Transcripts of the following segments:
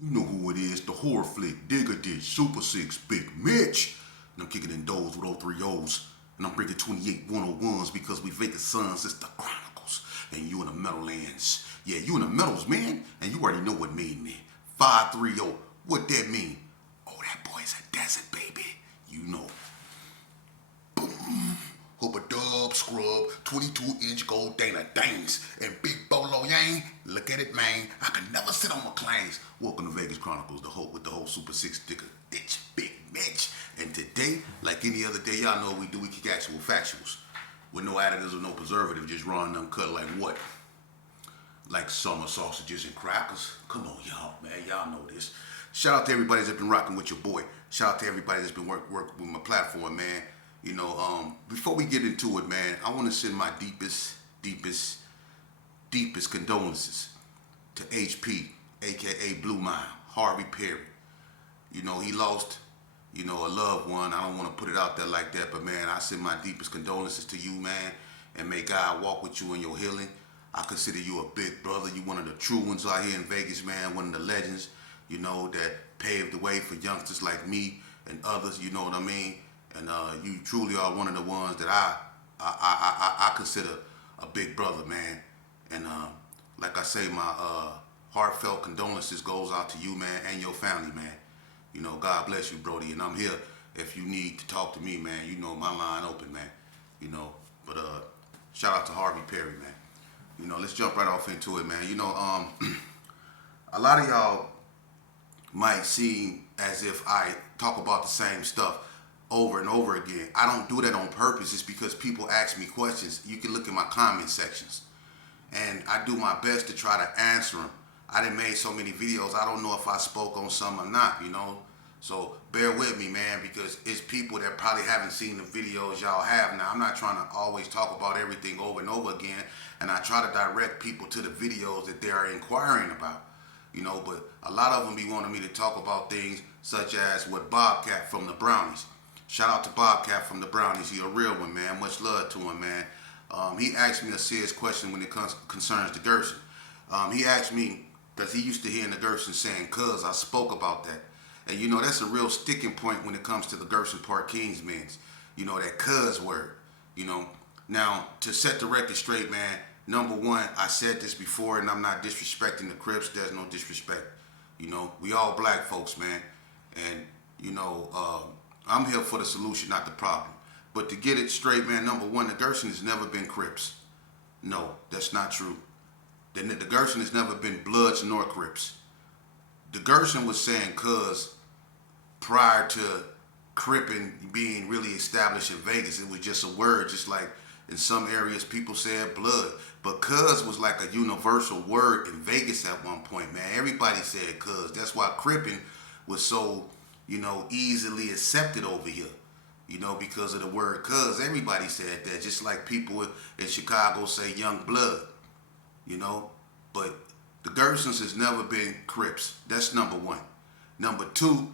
You know who it is, the horror flick, Digger Ditch, Super Six, Big Mitch. And I'm kicking in doors with all three O's. And I'm bringing 28 101s because we vacant sons, it's the Chronicles. And you in the Meadowlands. Yeah, you in the Meadows, man. And you already know what mean, man. 530, what that mean? Oh, that boy's a desert, baby. You know. Hope a dub scrub, 22-inch gold Dana Danes, and Big Bolo Yang. Look at it, man. I can never sit on my claims. Welcome to Vegas Chronicles, with the whole Super Six Digger Ditch, Big Mitch. And today, like any other day, y'all know what we do. We kick actual factuals with no additives or no preservative, just raw and uncut like what? Like summer sausages and crackers. Come on, y'all, man. Y'all know this. Shout out to everybody that's been rocking with your boy. Shout out to everybody that's been working with my platform, man. You know, before we get into it, man, I want to send my deepest condolences to HP, aka Blue Mile, Harvey Perry. You know, he lost, a loved one. I don't want to put it out there like that, but man, I send my deepest condolences to you, man, and may God walk with you in your healing. I consider you a big brother. You one of the true ones out here in Vegas, man, one of the legends, that paved the way for youngsters like me and others, you know what I mean? And you truly are one of the ones that I consider a big brother, man. And like I say, my heartfelt condolences goes out to you, man, and your family, man. You know, God bless you, Brody. And I'm here if you need to talk to me, man. You know, my line open, man. You know, but shout out to Harvey Perry, man. You know, let's jump right off into it, man. You know, a lot of y'all might seem as if I talk about the same stuff over and over again. I don't do that on purpose. It's because people ask me questions. You can look at my comment sections, and I do my best to try to answer them. I done made so many videos, I don't know if I spoke on some or not, So bear with me, man, because it's people that probably haven't seen the videos y'all have. Now, I'm not trying to always talk about everything over and over again, and I try to direct people to the videos that they are inquiring about. But a lot of them be wanting me to talk about things such as what Bobcat from the Brownies. Shout out to Bobcat from the Brownies. He a real one, man. Much love to him, man. He asked me a serious question when it concerns the Gerson. He asked me, because he used to hear in the Gerson saying, cuz I spoke about that. And that's a real sticking point when it comes to the Gerson Park Kings men's. That cuz word. Now, to set the record straight, man, number one, I said this before, and I'm not disrespecting the Crips. There's no disrespect. We all black folks, man. And, I'm here for the solution, not the problem. But to get it straight, man, number one, the Gerson has never been Crips. No, that's not true. The Gerson has never been Bloods nor Crips. The Gerson was saying cuz prior to Cripping being really established in Vegas. It was just a word, just like in some areas people said blood. But cuz was like a universal word in Vegas at one point, man. Everybody said cuz. That's why Cripping was so, easily accepted over here. Because of the word cuz. Everybody said that, just like people in Chicago say young blood. But the Gersons has never been Crips. That's number one. Number two,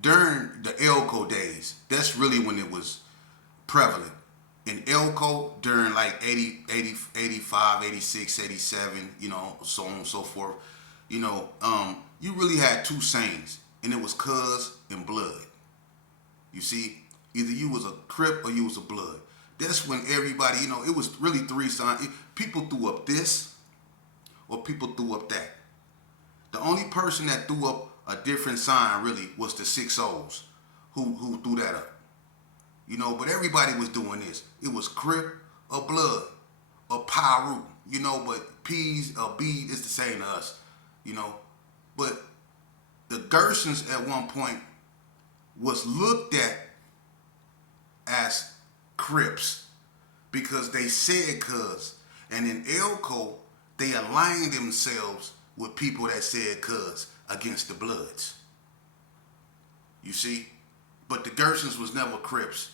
during the Elko days, that's really when it was prevalent. In Elko, during like 80, 80, 85, 86, 87, so on and so forth, you really had two sayings, and it was cuz and blood. You see, either you was a Crip or you was a blood. That's when everybody, it was really three signs. People threw up this or people threw up that. The only person that threw up a different sign really was the 6 who threw that up. But everybody was doing this. It was Crip or blood or Pyru, but P's or B is the same to us, But the Gersons at one point was looked at as Crips because they said cuz. And in Elko, they aligned themselves with people that said cuz against the Bloods. You see? But the Gersons was never Crips.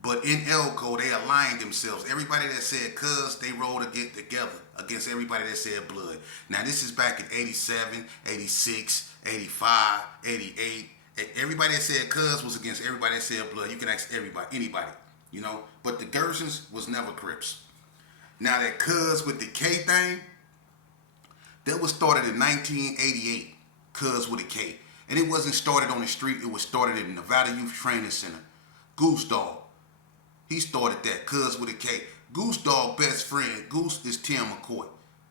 But in Elko, they aligned themselves. Everybody that said cuz, they rolled together against everybody that said blood. Now, this is back in 87, 86, 85, 88. Everybody that said cuz was against everybody that said blood. You can ask anybody, But the Gersons was never Crips. Now, that cuz with the K thing, That was started in 1988, Cuz with a K. And it wasn't started on the street, it was started in Nevada Youth Training Center. Goose Dog, he started that, Cuz with a K. Goose Dog best friend, Goose is Tim McCoy.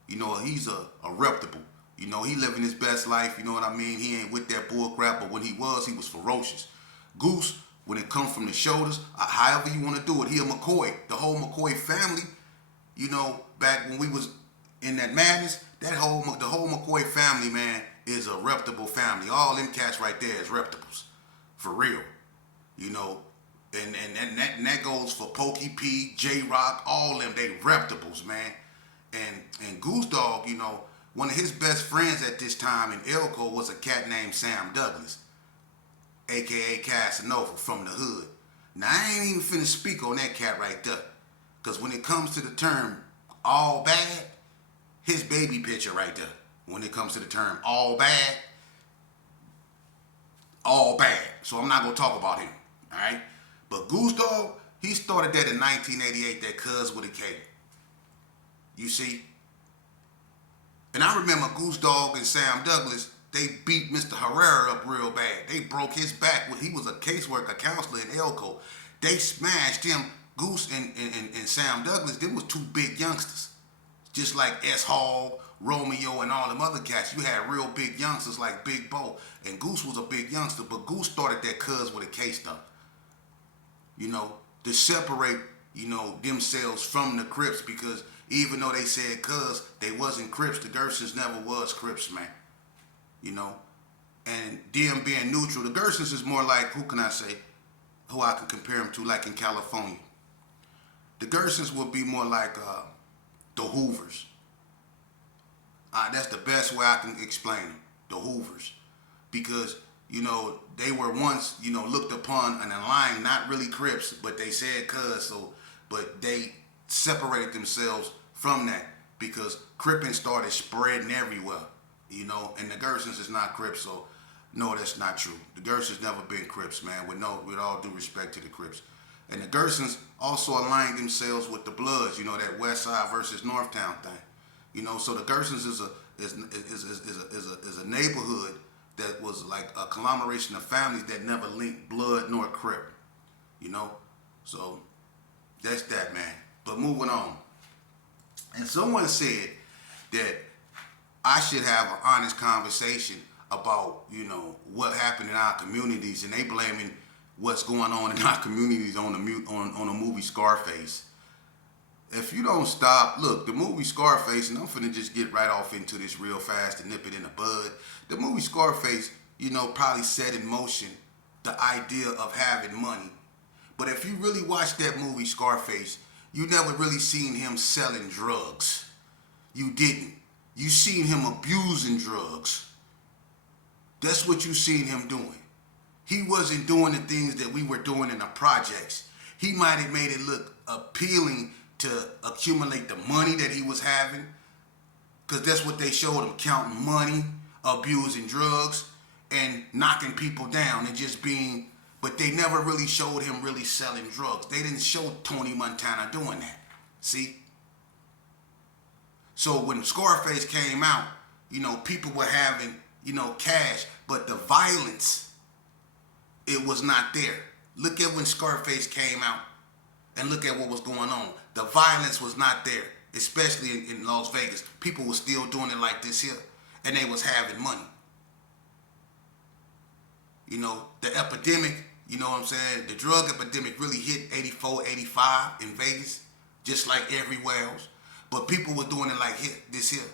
You know, he's a reputable. You know, he living his best life, you know what I mean? He ain't with that bull crap, but when he was ferocious. Goose, when it comes from the shoulders, however you want to do it, he a McCoy. The whole McCoy family, you know, back when we was in that madness, the whole McCoy family, man, is a reputable family. All them cats right there is reputables, for real. You know, and that goes for Pokey P, J Rock, all them. They reputables, man. And Goose Dog, you know, one of his best friends at this time in Elko was a cat named Sam Douglas, aka Casanova from the hood. Now I ain't even finna speak on that cat right there, cause when it comes to the term all bad, his baby picture right there. When it comes to the term all bad. So I'm not gonna talk about him, all right? But Goose Dog, he started that in 1988, that Cuz with a K. You see? And I remember Goose Dog and Sam Douglas, they beat Mr. Herrera up real bad. They broke his back. He was a caseworker, counselor in Elko. They smashed him. Goose and Sam Douglas, them was two big youngsters. Just like S. Hall, Romeo, and all them other cats. You had real big youngsters like Big Bo. And Goose was a big youngster, but Goose started that Cuz with a K stuff. You know, to separate, you know, themselves from the Crips, because even though they said Cuz, they wasn't Crips. The Gersons never was Crips, man. You know, and them being neutral, the Gersons is more like, who can I say, who I can compare them to, like in California. The Gersons would be more like the Hoovers. That's the best way I can explain them, the Hoovers. Because, you know, they were once, you know, looked upon and aligned, not really Crips, but they said Cuz, so, but they separated themselves from that because Cripping started spreading everywhere, you know, and the Gersons is not Crips, so no, that's not true. The Gersons never been Crips, man, with all due respect to the Crips. And the Gersons also aligned themselves with the Bloods, you know, that West Side versus Northtown thing. You know, so the Gersons is a neighborhood that was like a conglomeration of families that never linked Blood nor Crip. You know? So that's that, man. But moving on. And someone said that I should have an honest conversation about, you know, what happened in our communities, and they blaming what's going on in our communities on the movie Scarface. If you don't stop, look, the movie Scarface, and I'm finna just get right off into this real fast and nip it in the bud. The movie Scarface, you know, probably set in motion the idea of having money. But if you really watch that movie Scarface, you never really seen him selling drugs. You didn't. You seen him abusing drugs. That's what you seen him doing. He wasn't doing the things that we were doing in the projects. He might have made it look appealing to accumulate the money that he was having, because that's what they showed him, counting money, abusing drugs, and knocking people down and just being, but they never really showed him really selling drugs. They didn't show Tony Montana doing that. See? So when Scarface came out, you know, people were having, you know, cash, but the violence, it was not there. Look at when Scarface came out and look at what was going on. The violence was not there, especially in Las Vegas. People were still doing it like this here, and they was having money. You know, the epidemic, you know what I'm saying? The drug epidemic really hit 84, 85 in Vegas, just like everywhere else. But people were doing it like this here.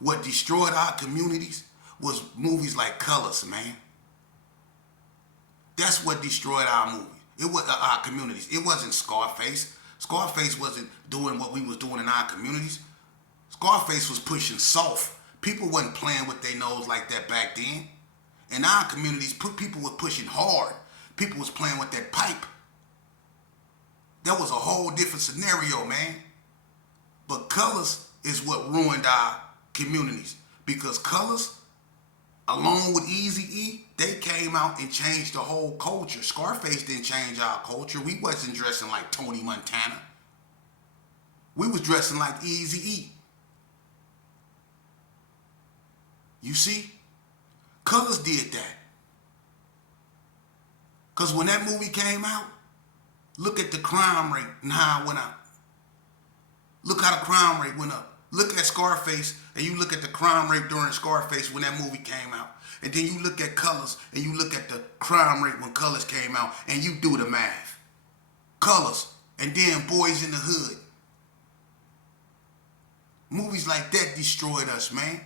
What destroyed our communities was movies like Colors, man. That's what destroyed our movies. It was our communities. It wasn't Scarface. Scarface wasn't doing what we was doing in our communities. Scarface was pushing soft. People wasn't playing with their nose like that back then. In our communities, people were pushing hard. People was playing with that pipe. That was a whole different scenario, man. But Colors is what ruined our communities. Because Colors, along with Eazy-E, they came out and changed the whole culture. Scarface didn't change our culture. We wasn't dressing like Tony Montana. We was dressing like Eazy-E. You see? Colors did that. Because when that movie came out, look at the crime rate and how it went up. Look how the crime rate went up. Look at Scarface and you look at the crime rate during Scarface when that movie came out. And then you look at Colors and you look at the crime rate when Colors came out and you do the math. Colors and then Boys in the Hood. Movies like that destroyed us, man.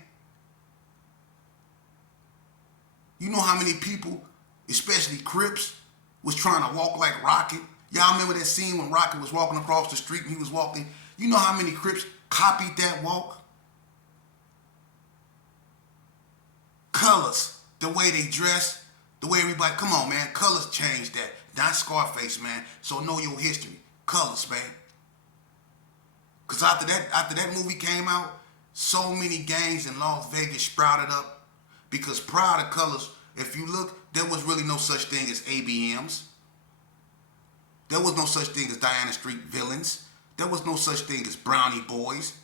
You know how many people, especially Crips, was trying to walk like Rocket? Y'all remember that scene when Rocket was walking across the street and he was walking? You know how many Crips copied that walk? Colors, the way they dress, the way everybody, come on, man. Colors changed that. Not Scarface, man. So know your history. Colors, man. Because after that movie came out, so many gangs in Las Vegas sprouted up. Because prior to Colors, if you look, there was really no such thing as ABMs. There was no such thing as Diana Street Villains. There was no such thing as Brownie Boys.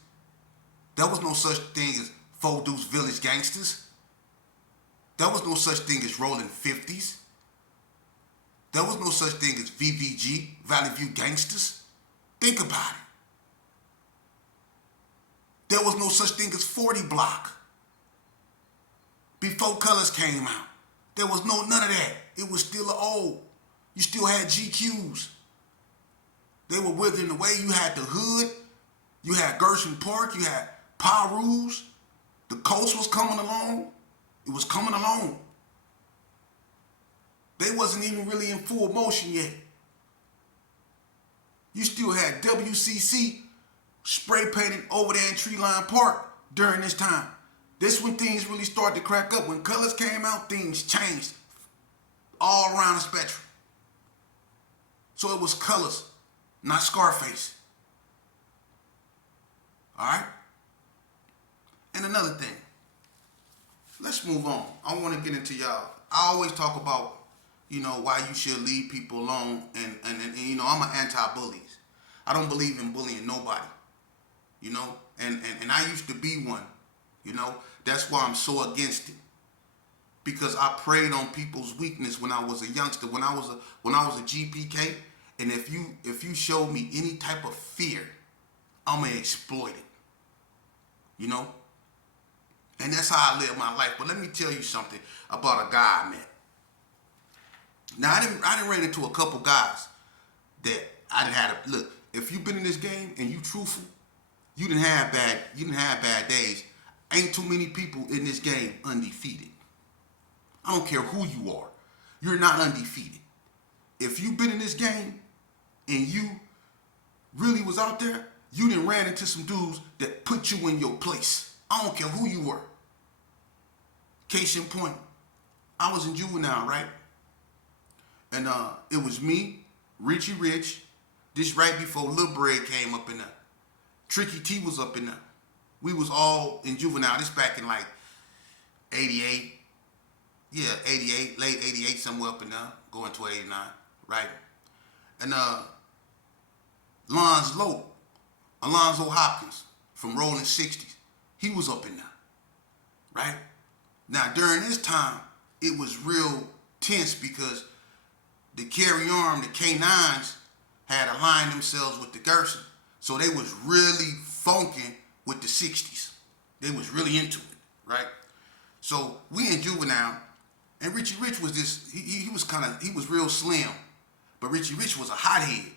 There was no such thing as Four Deuce Village Gangsters. There was no such thing as Rolling 50s. There was no such thing as VVG, Valley View Gangsters. Think about it. There was no such thing as 40 Block. Before Colors came out, there was none of that. It was still an old. You still had GQs. They were withering away. You had the Hood. You had Gerson Park. You had Power Rules. The Coast was coming along. It was coming along. They wasn't even really in full motion yet. You still had WCC spray painted over there in Tree Line Park during this time. This when things really started to crack up. When Colors came out, things changed all around the spectrum. So it was Colors, not Scarface. All right? And another thing. Let's move on. I want to get into y'all. I always talk about, why you should leave people alone. And I'm an anti-bullies. I don't believe in bullying nobody. And I used to be one. That's why I'm so against it. Because I preyed on people's weakness when I was a youngster, when I was a GPK, and if you showed me any type of fear, I'm gonna exploit it. And that's how I live my life. But let me tell you something about a guy I met. Now I didn't run into a couple guys that I didn't have to look. If you've been in this game and you truthful, you didn't have bad days. Ain't too many people in this game undefeated. I don't care who you are. You're not undefeated. If you've been in this game and you really was out there, you done ran into some dudes that put you in your place. I don't care who you were. Case in point, I was in juvenile, right? And it was me, Richie Rich, this right before Lil Bread came up in there. Tricky T was up in there. We was all in juvenile. This back in like 88. Yeah, 88, late 88, somewhere up in there, going to 89, right? And LONZ, Alonzo Hopkins from Rolling 60's, he was up in there, right? Now, during this time, it was real tense because the Carry Arm, the K9s, had aligned themselves with the GERSONS. So they was really funking with the 60's. They was really into it, right? So we in juvenile, and Richie Rich was this, he was real slim, but Richie Rich was a hothead.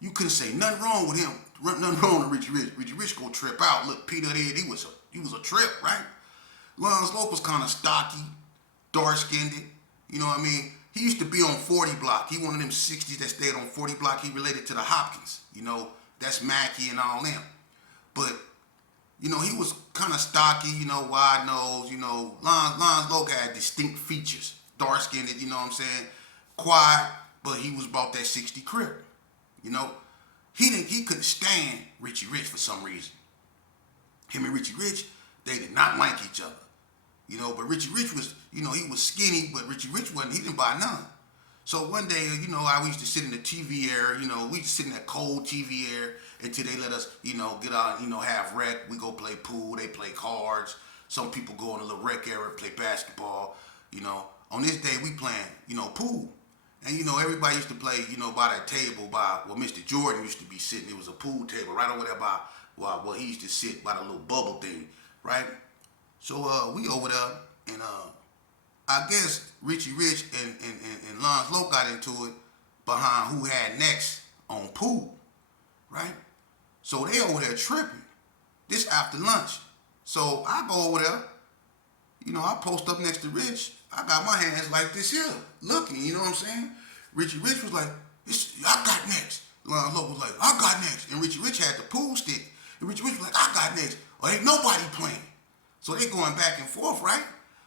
You couldn't say nothing wrong with him, nothing wrong with Richie Rich. Richie Rich go trip out, look, peanut head, he was a trip, right? LONZ was kind of stocky, dark-skinned, you know what I mean? He used to be on 40 Block. He one of them 60's that stayed on 40 Block. He related to the Hopkins, that's Mackie and all them. But, he was kind of stocky, wide nose, LONZ had distinct features. Dark-skinned, you know what I'm saying? Quiet, but he was about that 60 CRIP, He couldn't stand Richie Rich for some reason. Him and Richie Rich, they did not like each other. But Richie Rich was, he was skinny, but Richie Rich he didn't buy none. So one day, I used to sit in the TV air, we used to sit in that cold TV air until they let us, get out, have rec. We go play pool, they play cards. Some people go in a little rec area, play basketball. You know, on this day we playing, you know, pool. And, you know, everybody used to play, you know, by that table by where Mr. Jordan used to be sitting. It was a pool table right over there by where he used to sit by the little bubble thing, right? So we over there, and I guess Richie Rich and LONZ got into it behind who had next on pool, right? So they over there tripping. This after lunch. So I go over there, you know, I post up next to Rich. I got my hands like this here, looking, you know what I'm saying? Richie Rich was like, I got next. LONZ was like, I got next. And Richie Rich had the pool stick. And Richie Rich was like, I got next. Or ain't nobody playing. So they going back and forth, right?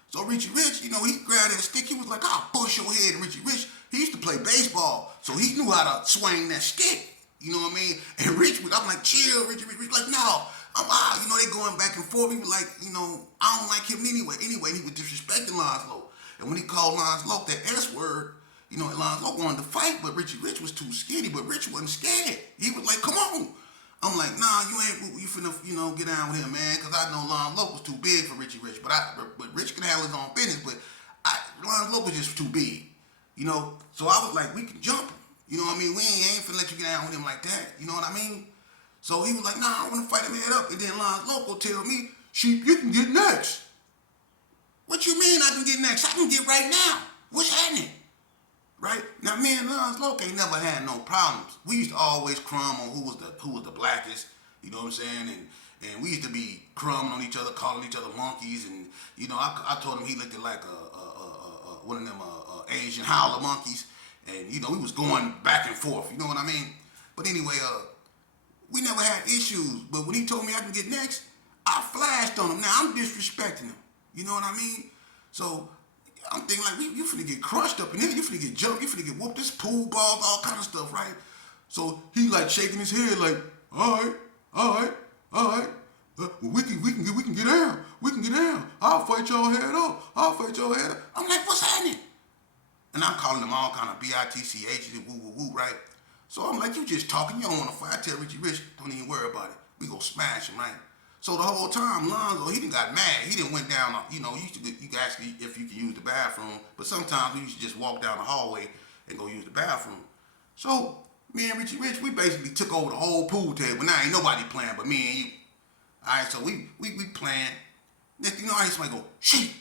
So Richie Rich, you know, he grabbed that stick. He was like, I'll push your head. And Richie Rich, he used to play baseball. So he knew how to swing that stick. You know what I mean? And Rich, I'm like, chill, Richie Rich. Rich like, no, I'm out. You know, they going back and forth. He was like, you know, I don't like him anyway. Anyway, he was disrespecting LONZ. And when he called LONZ that S word, you know, LONZ wanted to fight, but Richie Rich was too skinny, but Rich wasn't scared. He was like, come on. I'm like, nah, you finna, you know, get down with him, man, because I know LONZ was too big for Richie Rich, but Rich can handle his own business, but LONZ was just too big, you know? So I was like, we can jump him. You know what I mean? We ain't finna let you get down with him like that. You know what I mean? So he was like, nah, I want to fight him head up. And then LONZ tell me, Sheep, you can get next. What you mean I can get next? I can get right now. What's happening? Right? Now, me and LONZ ain't never had no problems. We used to always crumb on who was the blackest, you know what I'm saying? And we used to be crumbing on each other, calling each other monkeys. And, you know, I told him he looked like one of them Asian howler monkeys. And, you know, we was going back and forth, you know what I mean? But anyway, we never had issues. But when he told me I can get next, I flashed on him. Now, I'm disrespecting him. You know what I mean? So I'm thinking like, you finna get crushed up in here. You finna get jumped. You finna get whooped. This pool balls, all kind of stuff, right? So he like shaking his head like, all right. We can get down. We can get down. I'll fight y'all head up. I'm like, what's happening? And I'm calling them all kind of B-I-T-C-H, woo, right? So I'm like, you just talking. You don't want to fight. I tell Richie Rich, don't even worry about it. We gonna smash him, right? So the whole time, LONZ, he didn't got mad. He didn't went down, you know, you can ask if you can use the bathroom, but sometimes we used to just walk down the hallway and go use the bathroom. So me and Richie Rich, we basically took over the whole pool table. Now ain't nobody playing but me and you. All right, so we playing. Next thing you know, I hear somebody go, Sheep.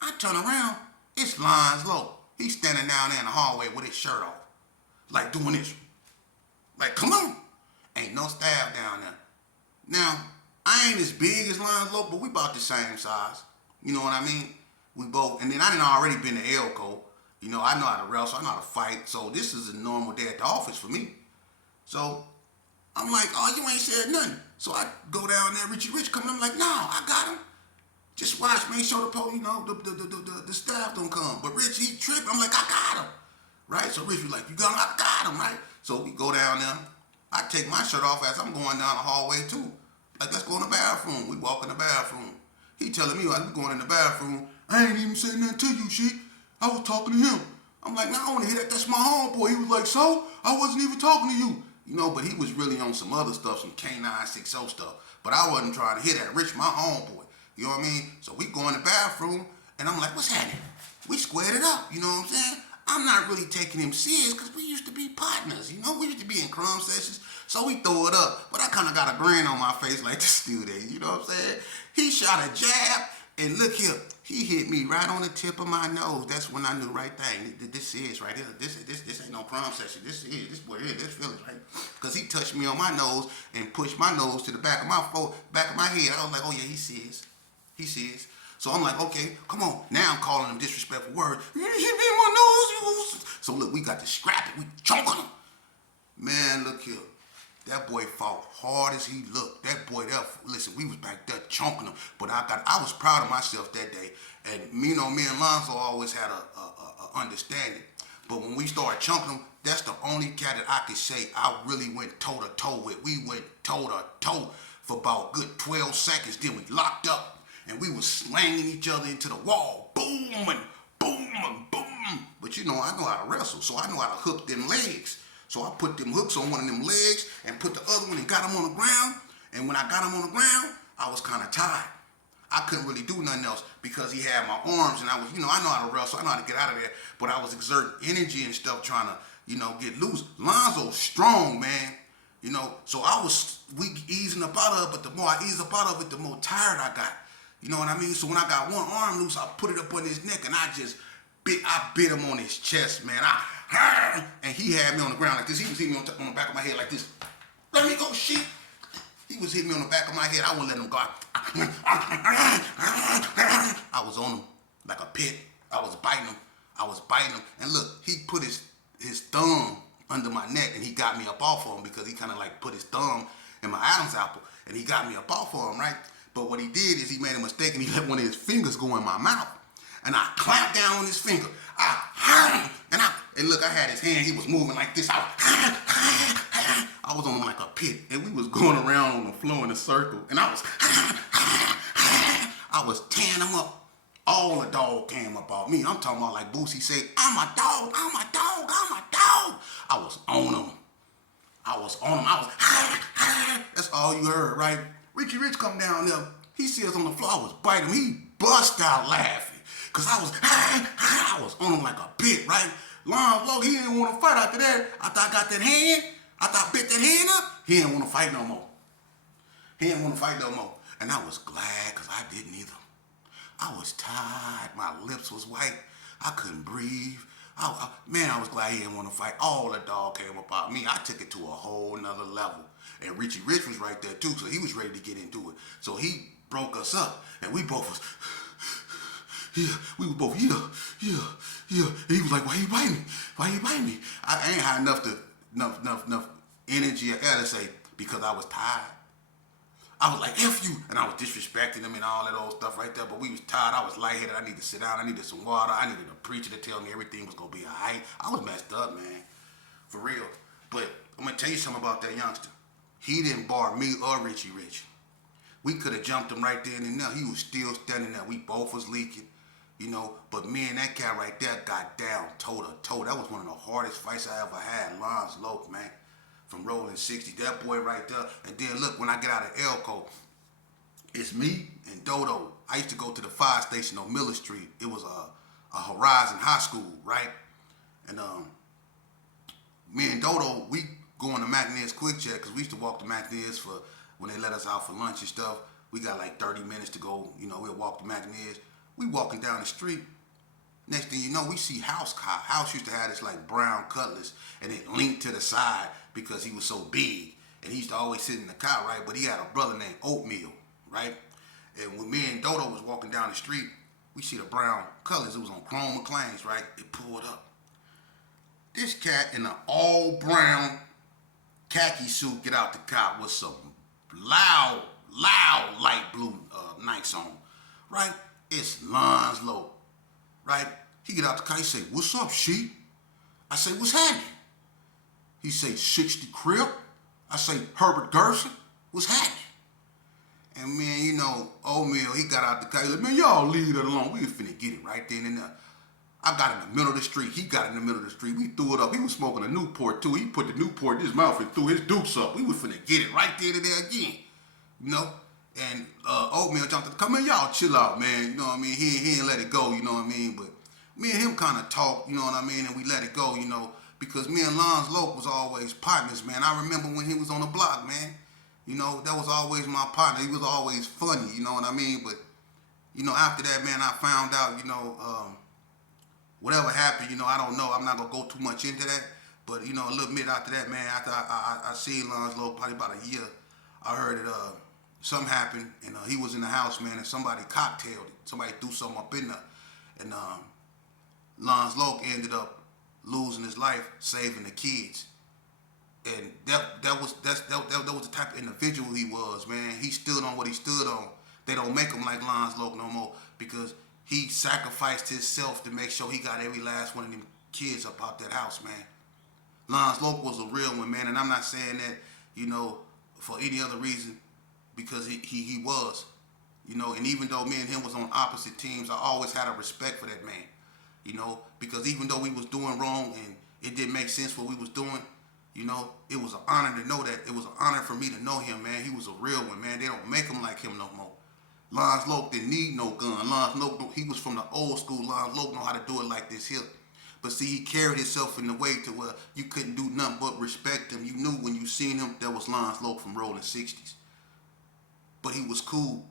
I turn around, it's LONZ. He's standing down there in the hallway with his shirt off, like doing this. Like, come on. Ain't no staff down there. Now, I ain't as big as LONZ, but we about the same size. You know what I mean? We both, and then I done already been to Elko. You know, I know how to wrestle, I know how to fight, so this is a normal day at the office for me. So, I'm like, oh, you ain't said nothing. So I go down there, Richie Rich coming, I'm like, no, I got him. Just watch, make sure the staff don't come. But Rich, he tripped, I'm like, I got him. Right? So Rich was like, you got him? I got him, right? So we go down there. I take my shirt off as I'm going down the hallway too. Like, let's go in the bathroom. We walk in the bathroom. He telling me, I'm going in the bathroom. I ain't even saying nothing to you, Sheep. I was talking to him. I'm like, nah, I want to hear that. That's my homeboy. He was like, so? I wasn't even talking to you. You know, but he was really on some other stuff, some K960 stuff. But I wasn't trying to hear that. Rich, my homeboy. You know what I mean? So we go in the bathroom, and I'm like, what's happening? We squared it up. You know what I'm saying? I'm not really taking him serious because we used to be partners. You know, we used to be in crumb sessions. So we throw it up. But I kind of got a grin on my face like this dude there. You know what I'm saying? He shot a jab, and look here. He hit me right on the tip of my nose. That's when I knew right thing. This is right here. This ain't no crumb session. This boy here. This feelings right. Because he touched me on my nose and pushed my nose to the back of my head. I was like, oh yeah, he sees. So I'm like, okay, come on. Now I'm calling him disrespectful words. You hit me in my nose. So look, we got to scrap it. We choking him. Man, look here. That boy fought hard as he looked. That boy, listen, we was back there chunking him. But I was proud of myself that day. And you know, me and LONZ always had a understanding. But when we started chunking him, that's the only cat that I could say I really went toe-to-toe with. We went toe-to-toe for about a good 12 seconds. Then we locked up. And we was slanging each other into the wall. Boom and boom and boom. But you know, I know how to wrestle, so I know how to hook them legs. So I put them hooks on one of them legs and put the other one and got him on the ground. And when I got him on the ground, I was kind of tired. I couldn't really do nothing else because he had my arms, and I was, I know how to wrestle, I know how to get out of there, but I was exerting energy and stuff trying to, get loose. Lonzo's strong, man. So we easing up out of it, but the more I ease up out of it, the more tired I got. You know what I mean? So when I got one arm loose, I put it up on his neck, and I bit him on his chest, man. And he had me on the ground like this. He was hitting me on the back of my head like this. Let me go, shit. He was hitting me on the back of my head. I wouldn't let him go. I was on him like a pit. I was biting him. And look, he put his thumb under my neck, and he got me up off of him because he kind of like put his thumb in my Adam's apple, and he got me up off of him, right? But what he did is he made a mistake, and he let one of his fingers go in my mouth. And I clamped down on his finger. And look, I had his hand. He was moving like this. I was on him like a pit, and we was going around on the floor in a circle, and I was tearing him up. All the dog came about me. I'm talking about like Boosie said, I'm a dog, I'm a dog, I'm a dog. I was on him. That's all you heard, right? Richie Rich come down there. He see us on the floor. I was biting him. He bust out laughing. Because I was on him like a pit, right? LOCC, he didn't want to fight after that. After I got that hand, after I bit that hand up, he didn't want to fight no more. And I was glad because I didn't either. I was tired. My lips was white. I couldn't breathe. Man, I was glad he didn't want to fight. All the dog came about me. I took it to a whole nother level. And Richie Rich was right there too, so he was ready to get into it. So he broke us up, and we both was, we were both, yeah. And he was like, why you biting me? I ain't had enough energy or air to say, because I was tired. I was like, F you. And I was disrespecting him and all that old stuff right there. But we was tired. I was lightheaded. I needed to sit down. I needed some water. I needed a preacher to tell me everything was going to be all right. I was messed up, man. For real. But I'm going to tell you something about that youngster. He didn't bar me or Richie Rich. We could have jumped him right then and there. He was still standing there. We both was leaking, But me and that cat right there got down toe to toe. That was one of the hardest fights I ever had. LONZ, man. From rolling 60, that boy right there. And then look, when I get out of Elko, it's me and Dodo. I used to go to the fire station on Miller Street. It was a Horizon High School, right? And me and Dodo, we go on the Matineers quick check because we used to walk the Matineers for when they let us out for lunch and stuff. We got like 30 minutes to go. We'll walk the Matineers. We walking down the street. Next thing you know, we see House. House used to have this like brown Cutlass, and it linked to the side because he was so big. And he used to always sit in the car, right? But he had a brother named Oatmeal, right? And when me and Dodo was walking down the street, we see the brown Cutlass. It was on CHRONICLES, right? It pulled up. This cat in an all brown khaki suit get out the car with some loud light blue Nikes on, right? It's LONZ, right? He get out the car, he say, what's up, sheep? I say, what's happening? He say, 60 CRIP. I say, Herbert Gerson, what's happening? And man, Oatmeal, he got out the car, he like, man, y'all leave that alone. We was finna get it right then and there. I got in the middle of the street. He got in the middle of the street. We threw it up. He was smoking a Newport too. He put the Newport in his mouth and threw his dukes up. We was finna get it right there and there again. And Oatmeal jumped up, come in, y'all chill out, man. You know what I mean? He didn't let it go, you know what I mean? But me and him kind of talked, you know what I mean? And we let it go, because me and LOCC was always partners, man. I remember when he was on the block, man. That was always my partner. He was always funny, you know what I mean? But, after that, man, I found out, whatever happened, I don't know. I'm not going to go too much into that. But, a little bit after that, man, after I seen LONZ probably about a year, I heard that something happened, and he was in the house, man, and somebody cocktailed it. Somebody threw something up in there. And LONZ ended up losing his life, saving the kids. And that was the type of individual he was, man. He stood on what he stood on. They don't make him like LONZ no more because he sacrificed himself to make sure he got every last one of them kids up out that house, man. LONZ was a real one, man, and I'm not saying that, for any other reason, because he was, and even though me and him was on opposite teams, I always had a respect for that man, because even though we was doing wrong and it didn't make sense what we was doing, You know, it was an honor to know that. It was an honor for me to know him, man. He was a real one, man. They don't make him like him no more. LONZ LOCC didn't need no gun. LONZ LOCC, he was from the old school. LONZ LOCC know how to do it like this here. But see, he carried himself in the way to where you couldn't do nothing but respect him. You knew when you seen him, that was LONZ LOCC from rolling 60s. But he was cool.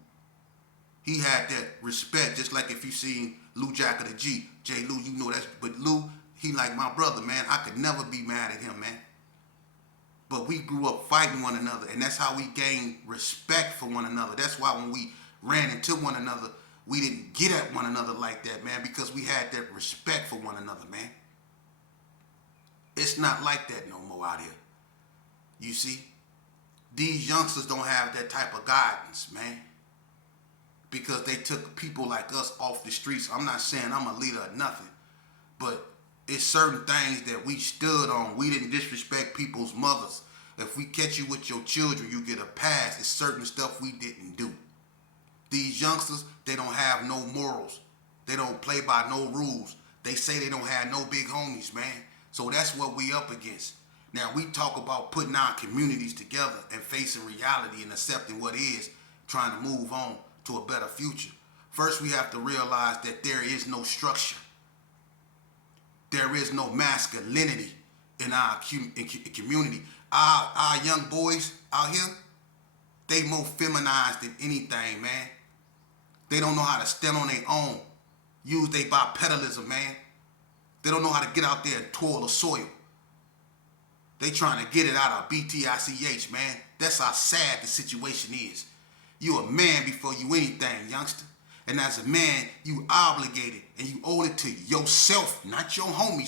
He had that respect, just like if you seen Lou Jack of the G. J. Lou, you know that's, but Lou, he like my brother, man. I could never be mad at him, man. But we grew up fighting one another, and that's how we gained respect for one another. That's why when we ran into one another, we didn't get at one another like that, man, because we had that respect for one another, man. It's not like that no more out here. You see, these youngsters don't have that type of guidance, man, because they took people like us off the streets. I'm not saying I'm a leader or nothing, but it's certain things that we stood on. We didn't disrespect people's mothers. If we catch you with your children, you get a pass. It's certain stuff we didn't do. These youngsters, they don't have no morals. They don't play by no rules. They say they don't have no big homies, man. So that's what we up against. Now, we talk about putting our communities together and facing reality and accepting what is, trying to move on to a better future. First, we have to realize that there is no structure. There is no masculinity in our community. Our young boys out here, they more feminized than anything, man. They don't know how to stand on their own. Use their bipedalism, man. They don't know how to get out there and toil the soil. They trying to get it out of BTICH, man. That's how sad the situation is. You a man before you anything, youngster. And as a man, you obligated and you owe it to yourself, not your homies.